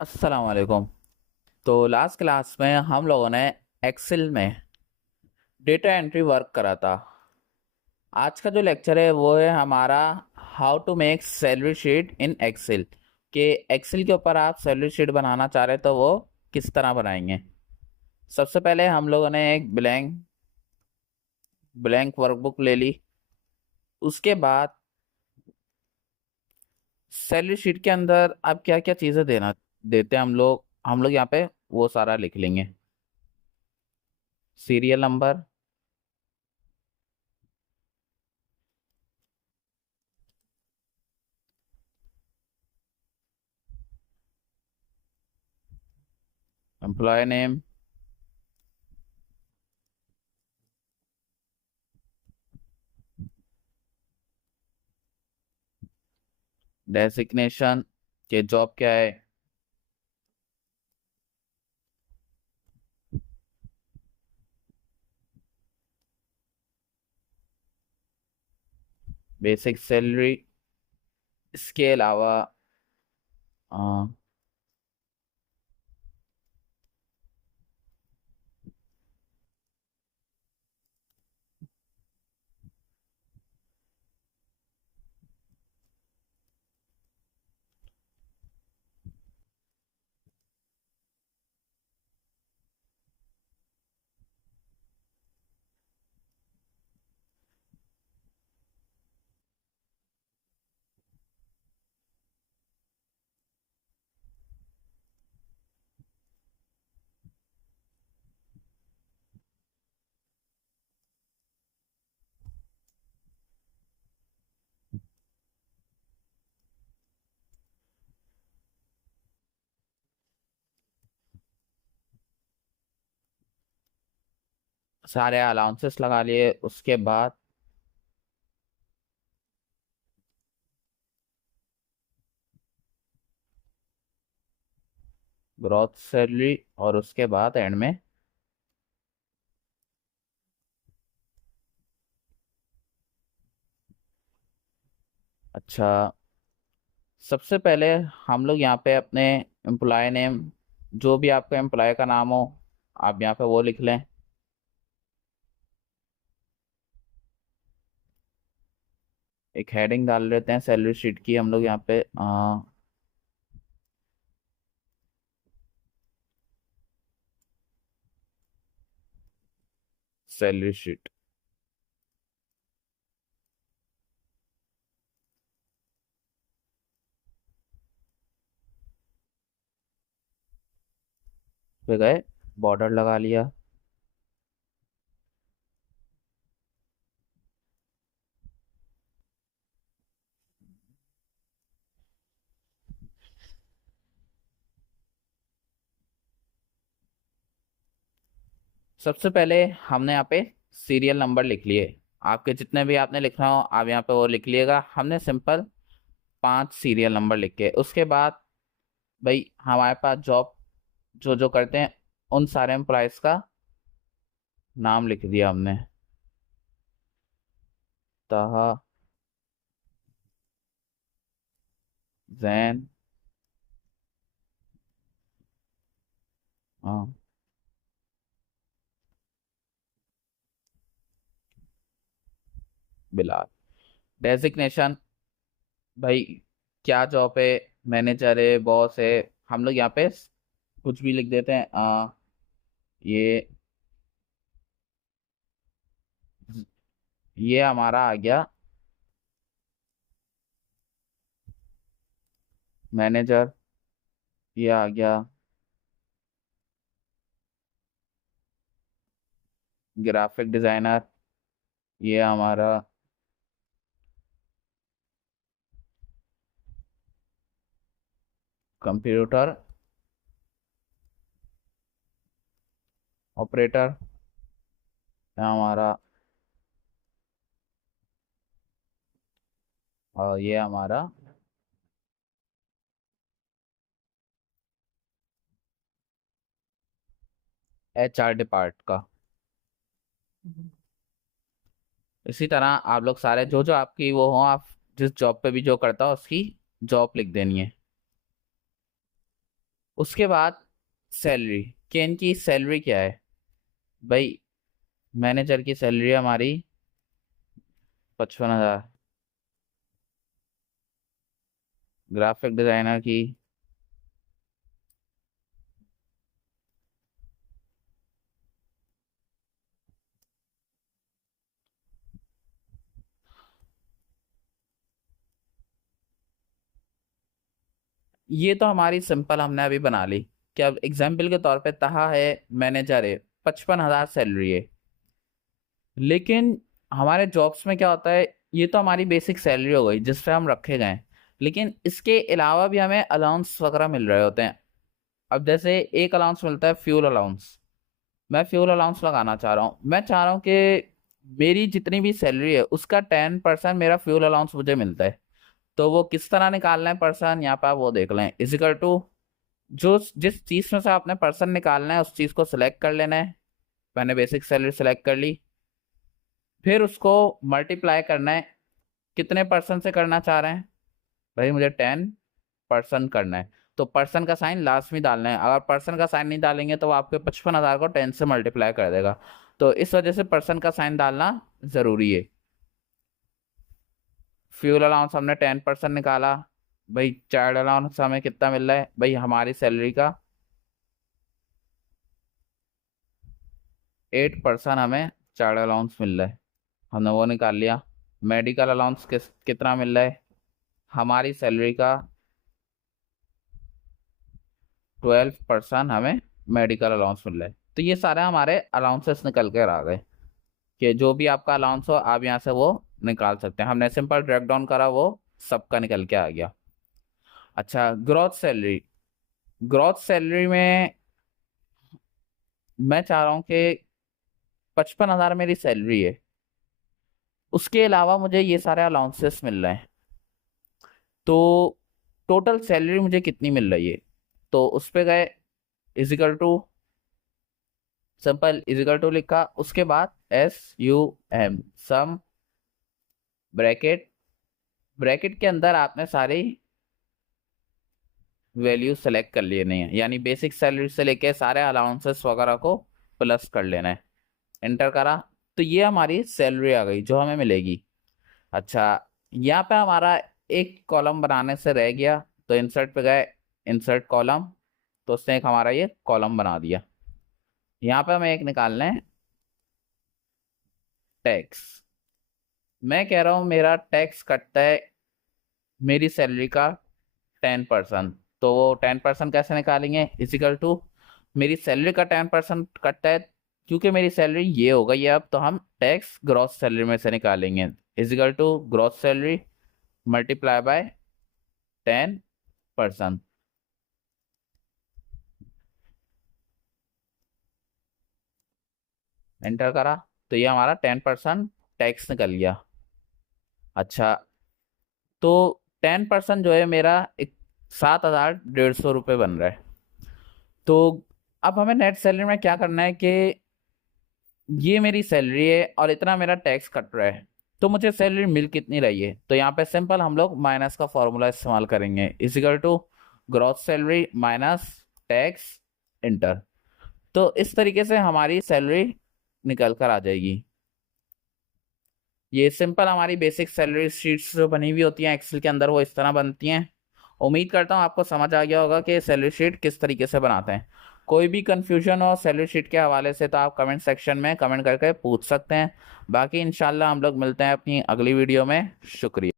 अस्सलाम वालेकुम। तो लास्ट क्लास में हम लोगों ने एक्सेल में डेटा एंट्री वर्क करा था। आज का जो लेक्चर है वो है हमारा how to make salary sheet in Excel. कि एक्सेल के ऊपर आप सैलरी शीट बनाना चाह रहे तो वो किस तरह बनाएंगे। सबसे पहले हम लोगों ने एक ब्लैंक ब्लैंक वर्कबुक ले ली। उसके बाद सैलरी शीट के अंदर आप क्या क्या चीज़ें देना देते हैं हम लोग यहाँ पे वो सारा लिख लेंगे। Serial number, employee name, designation के जॉब क्या है, बेसिक सैलरी। इसके अलावा अ, सारे अलाउंसेस लगा लिए। उसके बाद ग्रॉस सैलरी और उसके बाद एंड में अच्छा, सबसे पहले हम लोग यहाँ पे अपने एम्प्लॉय नेम, जो भी आपका एम्प्लॉय का नाम हो आप यहाँ पे वो लिख लें। एक हेडिंग डाल लेते हैं सैलरी शीट की हम लोग यहाँ पे सैलरी शीट। पे गए, बॉर्डर लगा लिया। सबसे पहले हमने यहाँ पे सीरियल नंबर लिख लिए। आपके जितने भी आपने लिखना हो आप यहाँ पे वो लिख लिएगा। हमने सिंपल 5 सीरियल नंबर लिख के उसके बाद भाई हमारे पास जॉब जो जो करते हैं उन सारे एम्प्लॉयज का नाम लिख दिया हमने। ताहा, जैन, हाँ, बिलाल। डेजिग्नेशन भाई क्या जॉब है, मैनेजर है, बॉस है, हम लोग यहाँ पे कुछ भी लिख देते हैं। ये ये हमारा आ गया मैनेजर। ये आ गया ग्राफिक डिजाइनर। ये हमारा कंप्यूटर ऑपरेटर। ये हमारा ये हमारा HR डिपार्ट का। इसी तरह आप लोग सारे जो जो आपकी वो हो, आप जिस जॉब पे भी जो करता हो उसकी जॉब लिख देनी है। उसके बाद सैलरी, कि इनकी सैलरी क्या है। भाई मैनेजर की सैलरी हमारी 55,000, ग्राफिक डिजाइनर की ये तो हमारी सिंपल हमने अभी बना ली कि अब एग्जाम्पल के तौर पे तहा है, मैनेजर है, 55,000 सैलरी है। लेकिन हमारे जॉब्स में क्या होता है, ये तो हमारी बेसिक सैलरी हो गई जिस पे हम रखे गए हैं, लेकिन इसके अलावा भी हमें अलाउंस वगैरह मिल रहे होते हैं। अब जैसे एक अलाउंस मिलता है फ्यूल अलाउंस, मैं फ्यूल अलाउंस लगाना चाह रहा हूँ, मैं चाह रहा हूँ कि मेरी जितनी भी सैलरी है उसका 10% मेरा फ्यूल अलाउंस मुझे मिलता है। तो वो किस तरह निकालना है पर्सन, यहाँ पे आप वो देख लें, इजिकल टू जो जिस चीज में से आपने पर्सन निकालना है उस चीज को सिलेक्ट कर लेना है। मैंने बेसिक सैलरी सिलेक्ट कर ली, फिर उसको मल्टीप्लाई करना है। कितने पर्सन से करना चाह रहे हैं, भाई मुझे 10% करना है, तो पर्सन का साइन लास्ट में डालना है। अगर पर्सन का साइन नहीं डालेंगे तो वो आपके 55,000 को 10 से मल्टीप्लाई कर देगा, तो इस वजह से पर्सन का साइन डालना जरूरी है। फ्यूल अलाउंस हमने 10% निकाला, भाई चाइल्ड अलाउंस हमें कितना मिल रहा है, भाई हमारी सैलरी का 8% हमें चाइल्ड अलाउंस मिल रहा है, हमने वो निकाल लिया। मेडिकल अलाउंस कितना मिल रहा है, हमारी सैलरी का 12% हमें मेडिकल अलाउंस मिल रहा है। तो ये सारे हमारे अलाउंसेस निकल कर आ गए कि जो भी आपका अलाउंस हो आप यहाँ से वो निकाल सकते हैं। हमने सिंपल ब्रेक डाउन करा, वो सबका निकल के आ गया। अच्छा, ग्रोथ सैलरी, ग्रोथ सैलरी में मैं चाह रहा हूँ कि 55,000 मेरी सैलरी है, उसके अलावा मुझे ये सारे अलाउंसेस मिल रहे हैं, तो टोटल सैलरी मुझे कितनी मिल रही है। तो उस पे गए, is equal to, simple is equal to लिखा, उसके बाद SUM, सम, ब्रैकेट, ब्रैकेट के अंदर आपने सारी वैल्यू सेलेक्ट कर लेनी है, यानी बेसिक सैलरी से लेके सारे अलाउंसेस वगैरह को प्लस कर लेना है। एंटर करा तो ये हमारी सैलरी आ गई जो हमें मिलेगी। अच्छा, यहाँ पे हमारा एक कॉलम बनाने से रह गया, तो इंसर्ट पे गए, इंसर्ट कॉलम, तो उसने एक हमारा ये कॉलम बना दिया। यहाँ पे हमें एक निकालना है टैक्स। मैं कह रहा हूँ मेरा टैक्स कटता है मेरी सैलरी का 10%, तो वो 10% कैसे निकालेंगे, इजिकल टू मेरी सैलरी का 10% कटता है, क्योंकि मेरी सैलरी ये हो गई है अब, तो हम टैक्स ग्रॉस सैलरी में से निकालेंगे, is equal to gross salary multiply by 10%। Enter करा तो ये हमारा 10% टैक्स निकल गया। अच्छा, तो 10% जो है मेरा एक 7,150 रुपये बन रहा है। तो अब हमें नेट सैलरी में क्या करना है कि ये मेरी सैलरी है और इतना मेरा टैक्स कट रहा है, तो मुझे सैलरी मिल कितनी रही है। तो यहाँ पे सिंपल हम लोग माइनस का फॉर्मूला इस्तेमाल करेंगे, is equal to gross salary minus tax, enter. तो इस तरीके से हमारी सैलरी निकल कर आ जाएगी। ये सिंपल हमारी बेसिक सैलरी शीट्स जो बनी हुई होती हैं एक्सेल के अंदर वो इस तरह बनती हैं। उम्मीद करता हूँ आपको समझ आ गया होगा कि सैलरी शीट किस तरीके से बनाते हैं। कोई भी कंफ्यूजन हो सैलरी शीट के हवाले से तो आप कमेंट सेक्शन में कमेंट करके पूछ सकते हैं। बाकी इंशाल्लाह हम लोग मिलते हैं अपनी अगली वीडियो में। शुक्रिया।